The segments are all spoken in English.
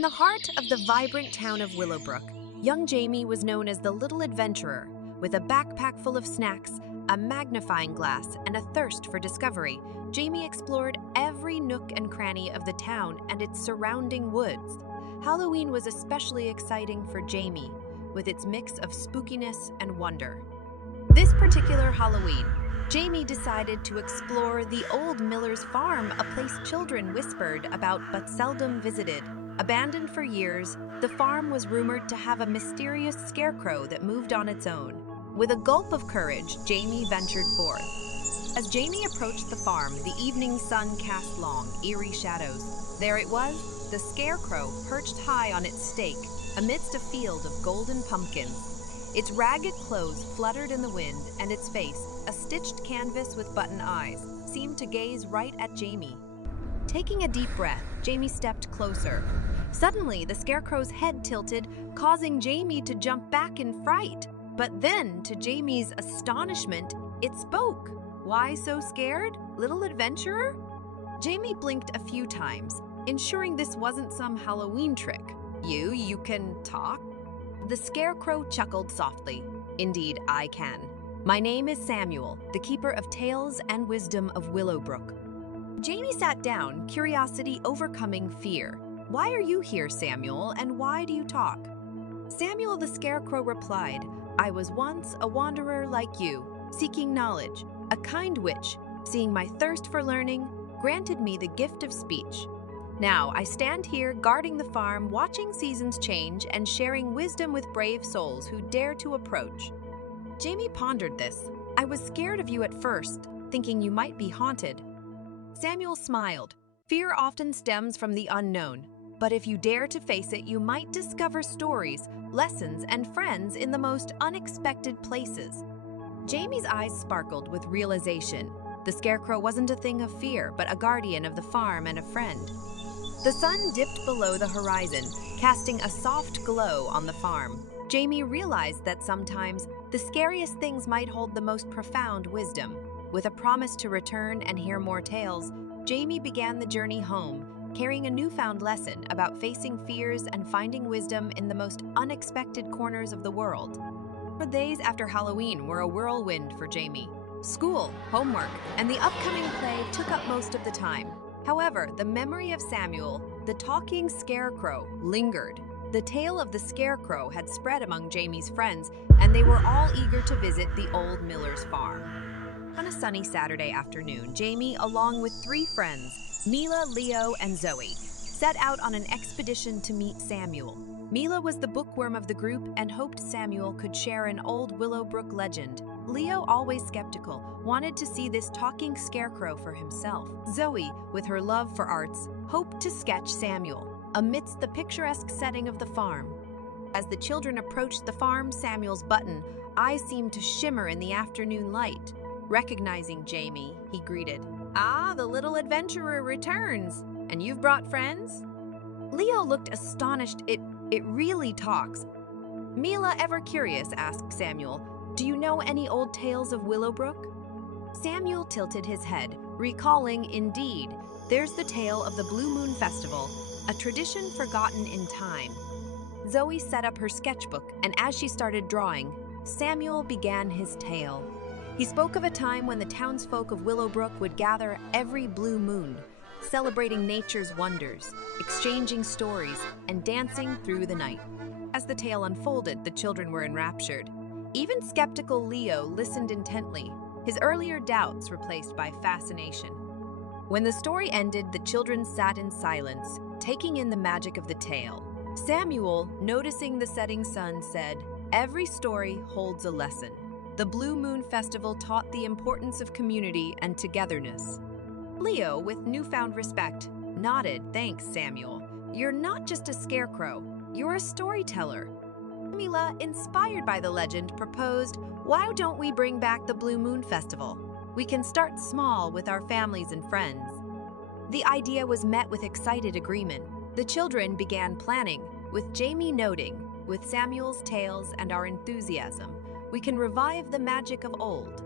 In the heart of the vibrant town of Willowbrook, young Jamie was known as the Little Adventurer. With a backpack full of snacks, a magnifying glass, and a thirst for discovery, Jamie explored every nook and cranny of the town and its surrounding woods. Halloween was especially exciting for Jamie, with its mix of spookiness and wonder. This particular Halloween, Jamie decided to explore the old Miller's farm, a place children whispered about but seldom visited. Abandoned for years, the farm was rumored to have a mysterious scarecrow that moved on its own. With a gulp of courage, Jamie ventured forth. As Jamie approached the farm, the evening sun cast long, eerie shadows. There it was, the scarecrow perched high on its stake, amidst a field of golden pumpkins. Its ragged clothes fluttered in the wind, and its face, a stitched canvas with button eyes, seemed to gaze right at Jamie. Taking a deep breath, Jamie stepped closer. Suddenly, the scarecrow's head tilted, causing Jamie to jump back in fright. But then, to Jamie's astonishment, it spoke. "Why so scared, little adventurer?" Jamie blinked a few times, ensuring this wasn't some Halloween trick. You can talk?" The scarecrow chuckled softly. "Indeed, I can. My name is Samuel, the keeper of tales and wisdom of Willowbrook." Jamie sat down, curiosity overcoming fear. "Why are you here, Samuel, and why do you talk?" Samuel the scarecrow replied, "I was once a wanderer like you, seeking knowledge. A kind witch, seeing my thirst for learning, granted me the gift of speech. Now I stand here guarding the farm, watching seasons change and sharing wisdom with brave souls who dare to approach." Jamie pondered this. "I was scared of you at first, thinking you might be haunted." Samuel smiled. "Fear often stems from the unknown, but if you dare to face it, you might discover stories, lessons, and friends in the most unexpected places." Jamie's eyes sparkled with realization. The scarecrow wasn't a thing of fear, but a guardian of the farm and a friend. The sun dipped below the horizon, casting a soft glow on the farm. Jamie realized that sometimes the scariest things might hold the most profound wisdom. With a promise to return and hear more tales, Jamie began the journey home, carrying a newfound lesson about facing fears and finding wisdom in the most unexpected corners of the world. The days after Halloween were a whirlwind for Jamie. School, homework, and the upcoming play took up most of the time. However, the memory of Samuel, the talking scarecrow, lingered. The tale of the scarecrow had spread among Jamie's friends, and they were all eager to visit the old Miller's farm. On a sunny Saturday afternoon, Jamie, along with 3 friends, Mila, Leo, and Zoe, set out on an expedition to meet Samuel. Mila was the bookworm of the group and hoped Samuel could share an old Willowbrook legend. Leo, always skeptical, wanted to see this talking scarecrow for himself. Zoe, with her love for arts, hoped to sketch Samuel amidst the picturesque setting of the farm. As the children approached the farm, Samuel's button eyes seemed to shimmer in the afternoon light. Recognizing Jamie, he greeted, "Ah, the little adventurer returns. And you've brought friends?" Leo looked astonished. It really talks." "Mila, ever curious?" asked Samuel. "Do you know any old tales of Willowbrook?" Samuel tilted his head, recalling, indeed, there's the tale of the Blue Moon Festival, a tradition forgotten in time. Zoe set up her sketchbook, and as she started drawing, Samuel began his tale. He spoke of a time when the townsfolk of Willowbrook would gather every blue moon, celebrating nature's wonders, exchanging stories, and dancing through the night. As the tale unfolded, the children were enraptured. Even skeptical Leo listened intently, his earlier doubts replaced by fascination. When the story ended, the children sat in silence, taking in the magic of the tale. Samuel, noticing the setting sun, said, "Every story holds a lesson. The Blue Moon Festival taught the importance of community and togetherness." Leo, with newfound respect, nodded. "Thanks, Samuel. You're not just a scarecrow, you're a storyteller." Mila, inspired by the legend, proposed, "Why don't we bring back the Blue Moon Festival? We can start small with our families and friends." The idea was met with excited agreement. The children began planning, with Jamie noting, "With Samuel's tales and our enthusiasm, we can revive the magic of old."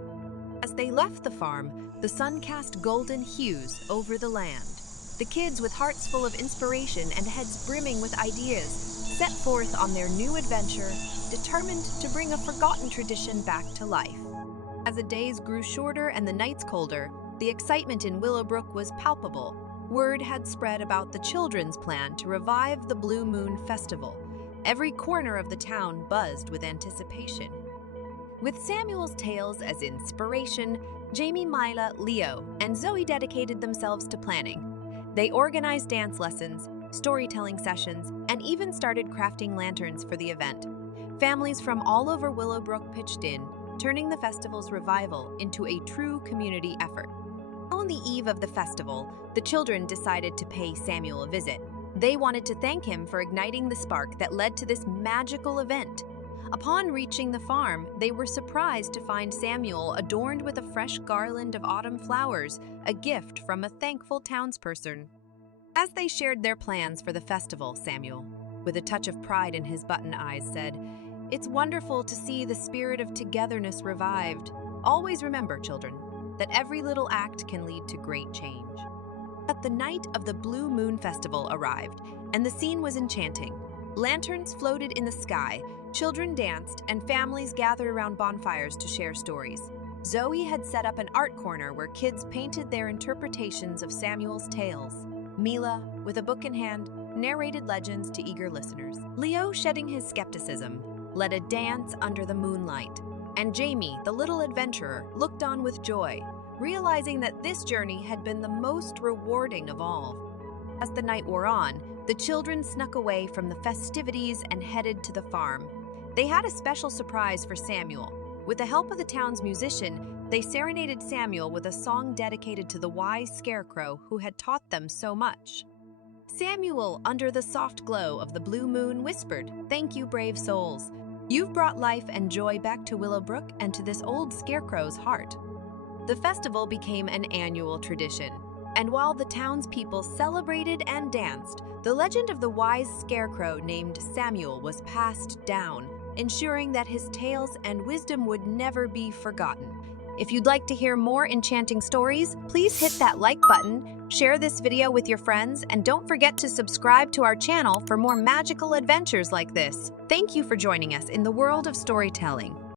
As they left the farm, the sun cast golden hues over the land. The kids, with hearts full of inspiration and heads brimming with ideas, set forth on their new adventure, determined to bring a forgotten tradition back to life. As the days grew shorter and the nights colder, the excitement in Willowbrook was palpable. Word had spread about the children's plan to revive the Blue Moon Festival. Every corner of the town buzzed with anticipation. With Samuel's tales as inspiration, Jamie, Mila, Leo, and Zoe dedicated themselves to planning. They organized dance lessons, storytelling sessions, and even started crafting lanterns for the event. Families from all over Willowbrook pitched in, turning the festival's revival into a true community effort. On the eve of the festival, the children decided to pay Samuel a visit. They wanted to thank him for igniting the spark that led to this magical event. Upon reaching the farm, they were surprised to find Samuel adorned with a fresh garland of autumn flowers, a gift from a thankful townsperson. As they shared their plans for the festival, Samuel, with a touch of pride in his button eyes, said, "It's wonderful to see the spirit of togetherness revived. Always remember, children, that every little act can lead to great change." But the night of the Blue Moon Festival arrived, and the scene was enchanting. Lanterns floated in the sky, children danced, and families gathered around bonfires to share stories. Zoe had set up an art corner where kids painted their interpretations of Samuel's tales. Mila, with a book in hand, narrated legends to eager listeners. Leo, shedding his skepticism, led a dance under the moonlight. And Jamie, the little adventurer, looked on with joy, realizing that this journey had been the most rewarding of all. As the night wore on, the children snuck away from the festivities and headed to the farm. They had a special surprise for Samuel. With the help of the town's musician, they serenaded Samuel with a song dedicated to the wise Scarecrow who had taught them so much. Samuel, under the soft glow of the blue moon, whispered, "Thank you, brave souls. You've brought life and joy back to Willowbrook and to this old Scarecrow's heart." The festival became an annual tradition, and while the townspeople celebrated and danced, the legend of the wise Scarecrow named Samuel was passed down, ensuring that his tales and wisdom would never be forgotten. If you'd like to hear more enchanting stories, please hit that like button, share this video with your friends, and don't forget to subscribe to our channel for more magical adventures like this. Thank you for joining us in the world of storytelling.